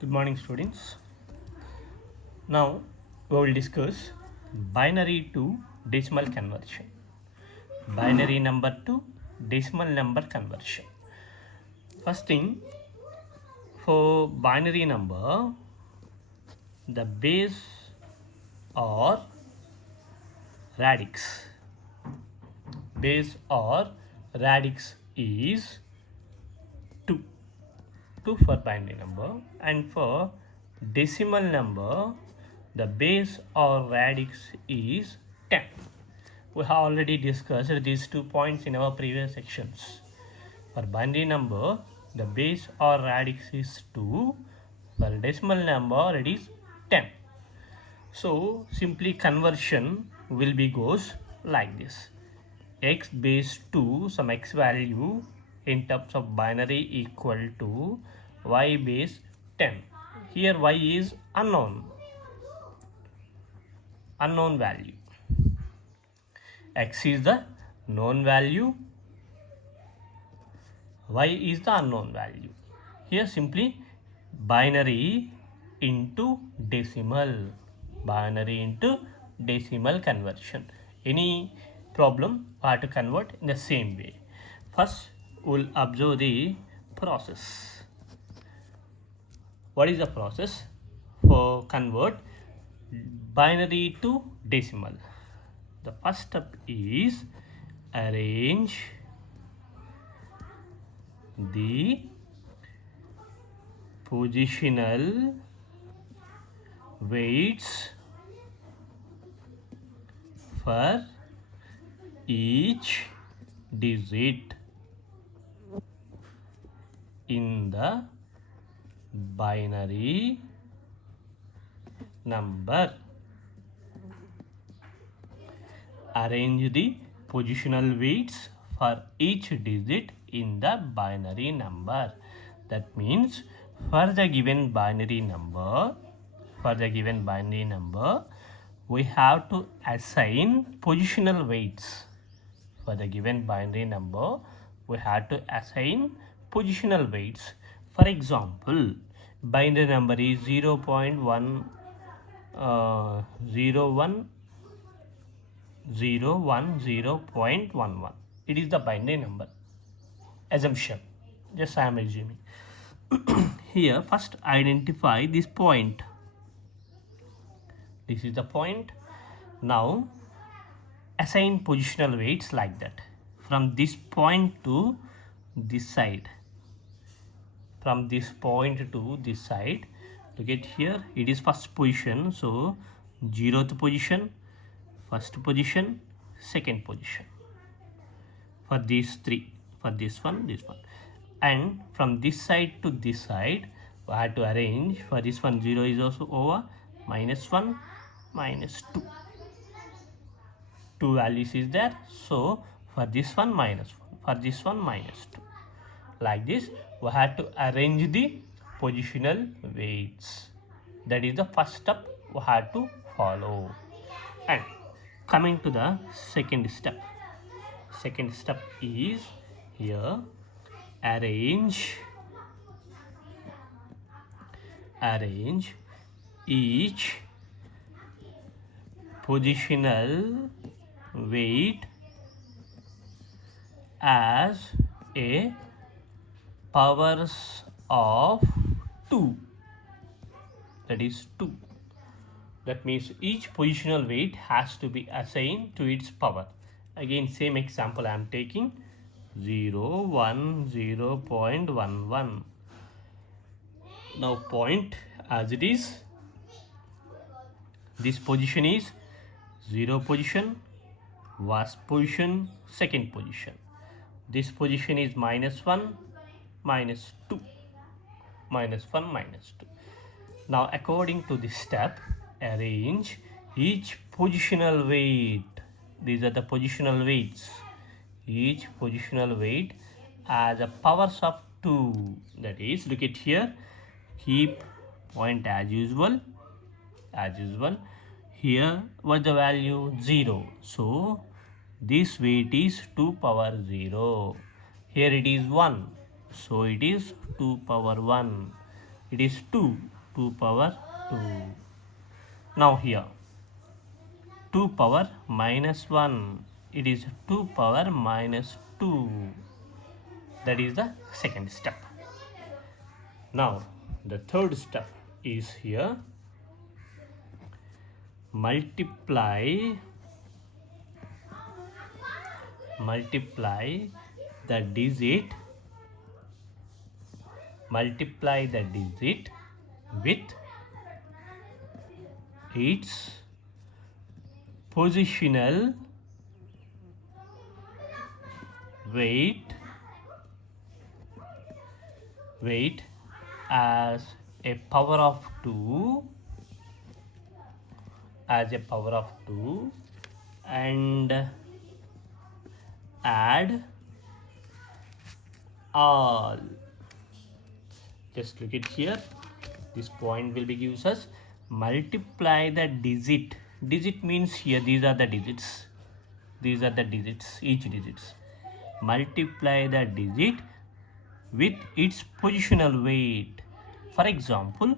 Good morning, students. Now we will discuss binary to decimal conversion. Binary number to decimal number conversion. First thing, for binary number, the base or radix. Base or radix is 2. 2 for binary number, and for decimal number the base or radix is 10. We have already discussed these 2 points in our previous sections. For binary number the base or radix is 2, for decimal number it is 10. So simply conversion will be goes like this: x base 2 some x value in terms of binary equal to y base 10. Here y is unknown value, x is the known value, y is the unknown value. Here simply binary into decimal conversion. Any problem we have to convert in the same way. First we'll observe the process. What is the process for convert binary to decimal? The first step is arrange the positional weights for each digit in the binary number. Arrange the positional weights for each digit in the binary number. That means for the given binary number we have to assign positional weights. For the given binary number we have to assign positional weights. For example, binary number is 0.1010.11. It is the binary number. Assumption. Just I am assuming. Here first identify this point. This is the point. Now assign positional weights like that. From this point to this side. From this point to this side. Look at here. It is first position. So 0th position, first position, second position. For these three. For this one. And from this side to this side we have to arrange. For this one 0 is also over, -1, -2. Two values is there. So for this one -1, for this one -2. Like this we have to arrange the positional weights. That is the first step we have to follow. And coming to the second step. Second step is here arrange each positional weight as a powers of 2. That is 2. That means each positional weight has to be assigned to its power. Again same example I am taking. 0, 1, 0.11. Now point as it is. This position is 0 position, first position, second position. This position is -1, -2, -1, -2. Now according to this step, arrange each positional weight. These are the positional weights. Each positional weight as a powers of 2. That is, look at here, keep point as usual. Here was the value 0, so this weight is 2 power 0. Here it is 1, so it is 2 power 1. it is 2, 2 power 2. Now here 2 power minus 1, it is 2 power minus 2. That is the second step. Now the third step is here, multiply the digit with its positional weight as a power of 2 and add all. Just look at here, this point will be gives us multiply the digit. Digit means here these are the digits, each digits. Multiply the digit with its positional weight. For example,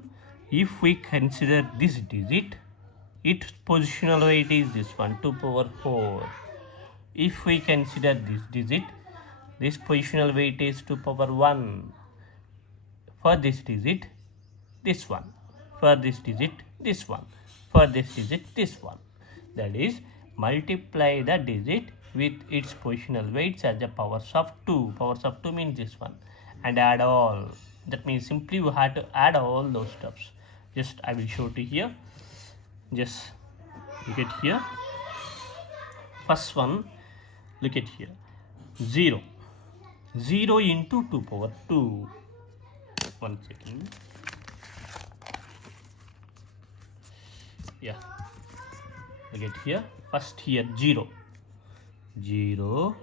if we consider this digit, its positional weight is this one, 2 power 4. If we consider this digit, this positional weight is 2 power 1. For this digit, this one. For this digit, this one. For this digit, this one. That is, multiply the digit with its positional weights as the powers of 2. Powers of 2 means this one. And add all. That means simply we have to add all those steps. Just I will show to here. Just look at here. First one, look at here. 0. 0 into 2 power 2. 1 second. Yeah. Look at here. First here 0. 0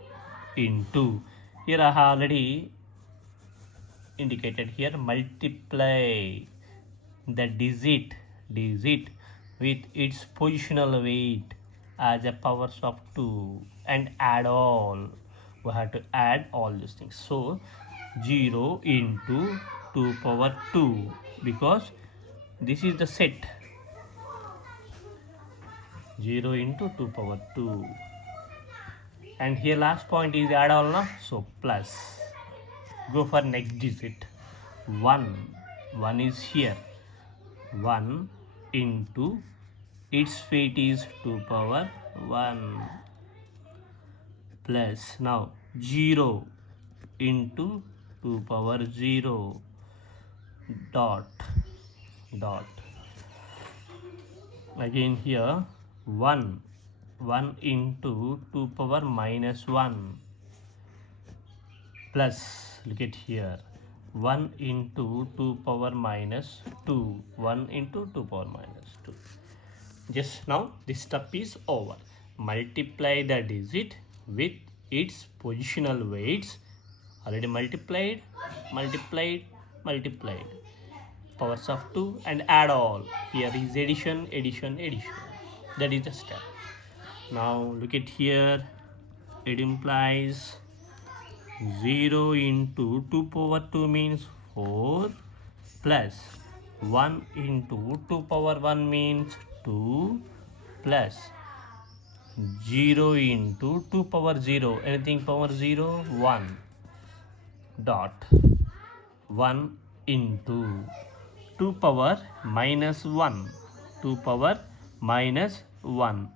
into. Here I have already indicated here, multiply the digit with its positional weight as a powers of 2 and add all. We have to add all these things. So 0 into 2 power 2, because this is the set. 0 into 2 power 2, and here last point is add all now, so plus. Go for next digit. 1 is here. 1 into its weight is 2 power 1 plus, now 0 into 2 power 0 dot. Again here 1 into 2 power minus 1 plus, look at here, 1 into 2 power minus 2. 1 into 2 power minus 2. Just now this step is over. Multiply the digit with its positional weights. Already multiplied. Powers of 2 and add all. Here is addition. That is the step. Now look at here. It implies 0 into 2 power 2 means 4 plus 1 into 2 power 1 means 2 plus 0 into 2 power 0, anything power 0, 1 dot 1 into 2 power minus 1, 2 power minus 1,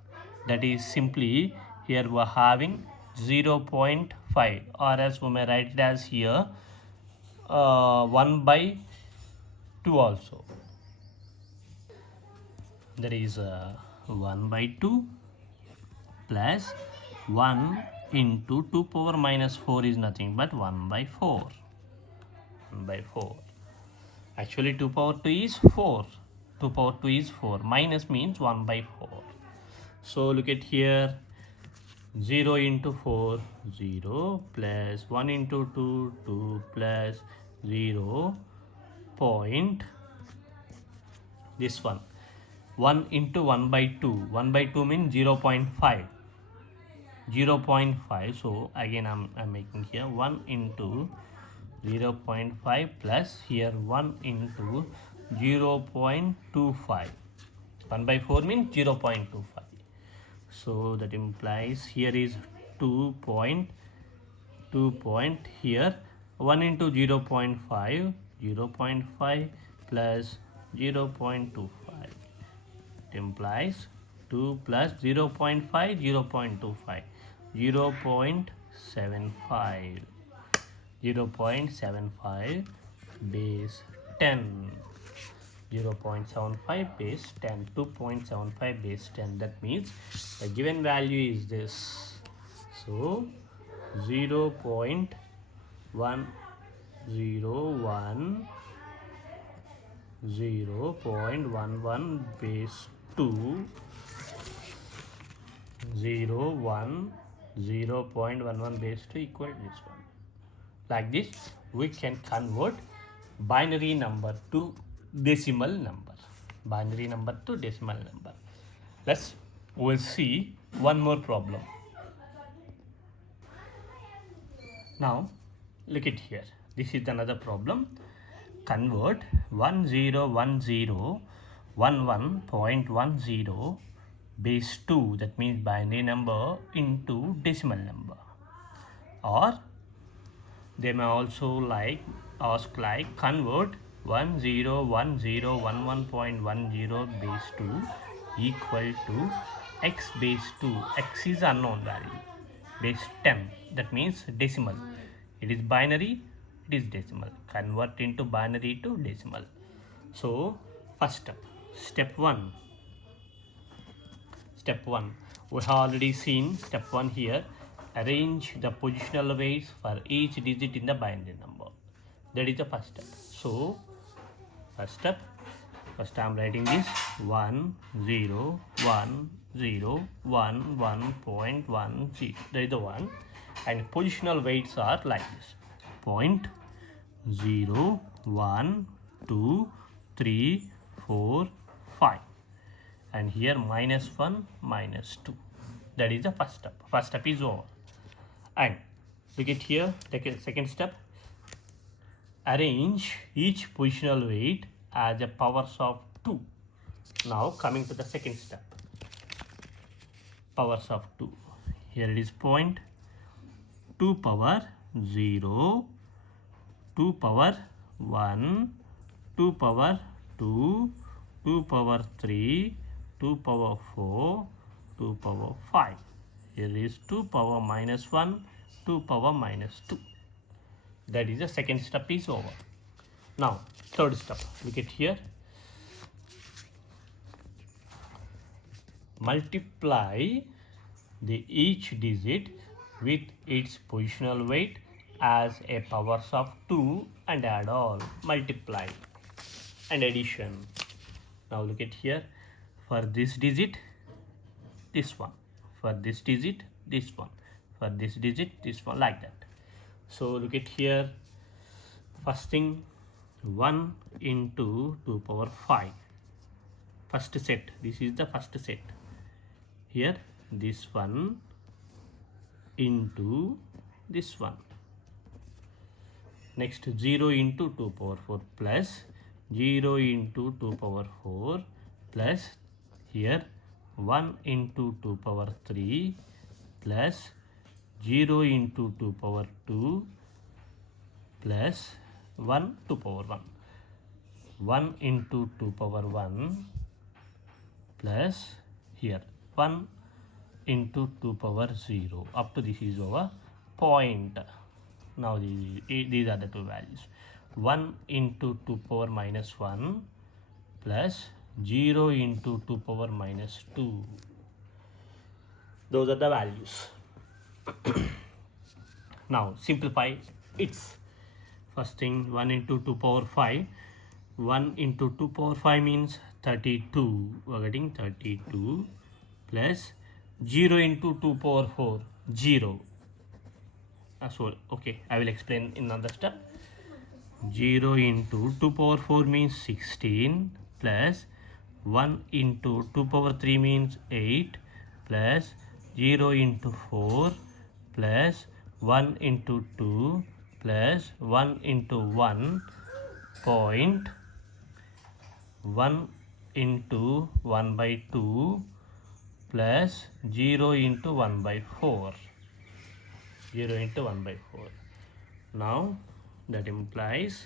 that is simply here we are having 0.5, or else we may write it as here 1 by 2 also. That is 1 by 2 plus 1 into 2 power minus 4 is nothing but 1 by 4. 1 by 4. Actually 2 power 2 is 4. 2 power 2 is 4. Minus means 1 by 4. So look at here. 0 into 4, 0 plus 1 into 2, 2 plus 0 point, this one, 1 into 1 by 2, 1 by 2 means 0.5, 0.5, so again I'm making here 1 into 0.5 plus here 1 into 0.25. 1 by 4 means 0.25. So that implies here is 2 point here 1 into 0.5 plus 0.25. It implies 2 plus 0.5 0.25 0.75 0.75 base 10 0.75 base 10 2.75 base 10. That means the given value is this. So 0.101 0.11 base 2 0.11 base 2 equal to this one. Like this we can convert binary number to decimal number. Binary number to decimal number. We'll see one more problem. Now look at here. This is another problem. Convert 101011.10 base 2, that means binary number, into decimal number. Or they may also ask convert 101011.10 base 2 equal to x base 2. X is unknown value. Base 10, that means decimal. It is binary, it is decimal. Convert into binary to decimal. So first step 1. We have already seen step 1 here. Arrange the positional weights for each digit in the binary number. That is the first step. So first I am writing this 1011.10. That is the one. And positional weights are like this: 0, 1, 2, 3, 4, 5. And here -1, -2. That is the first step. First step is over. And look at here, second step. Arrange each positional weight as a powers of 2. Now coming to the second step. Powers of 2. Here it is 2 power 0, 2 power 1, 2 power 2, 2 power 3, 2 power 4, 2 power 5. Here is 2 power -1, 2 power -2. That is the second step is over. Now third step. Look at here. Multiply each digit with its positional weight as a powers of 2 and add all. Multiply and addition. Now look at here. For this digit, this one. For this digit, this one. For this digit, this one, like that. So look at here. First thing, 1 into 2 power 5. First set. This is the first set. Here this one into this one. Next 0 into 2 power 4 plus 0 into 2 power 4 plus here 1 into 2 power 3 plus 0 into 2 power 2 plus 1 2 power 1. 1 into 2 power 1 plus here 1 into 2 power 0. Up to this is our point. Now these are the two values. 1 into 2 power -1 plus 0 into 2 power -2. Those are the values. Now simplify its. First thing, 1 into 2 power 5. 1 into 2 power 5 means 32. We are getting 32 plus 0 into 2 power 4, 0. So okay, I will explain in another step. 0 into 2 power 4 means 16 plus 1 into 2 power 3 means 8 plus 0 into 4 plus 1 into 2 plus 1 into 1 point 1 into 1 by 2 plus 0 into 1 by 4. 0 into 1 by 4. Now that implies,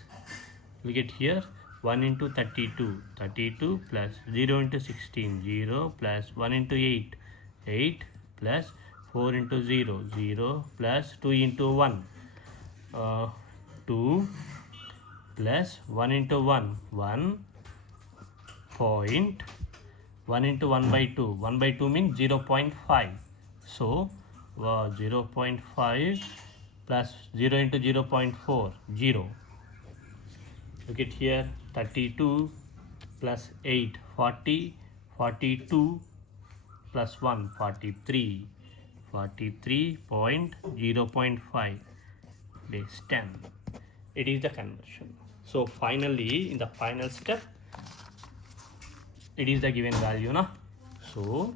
look at here, 1 into 32, 32 plus 0 into 16, 0 plus 1 into 8, 8 plus 4 into 0, 0 plus 2 into 1, 2 plus 1 into 1, 1 point 1 into 1 by 2, 1 by 2 means 0 0.5. So 0 0.5 plus 0 into 0 0.4, 0. Look at here, 32 plus 8, 40, 42 plus 1, 43, 43.0.5 base 10. It is the conversion. So finally, in the final step, it is the given value, na? So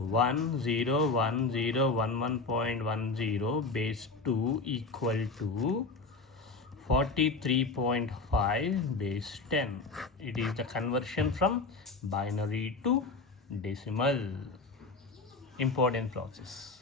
101011.10 base 2 equal to 43.5 base 10. It is the conversion from binary to decimal. Important process.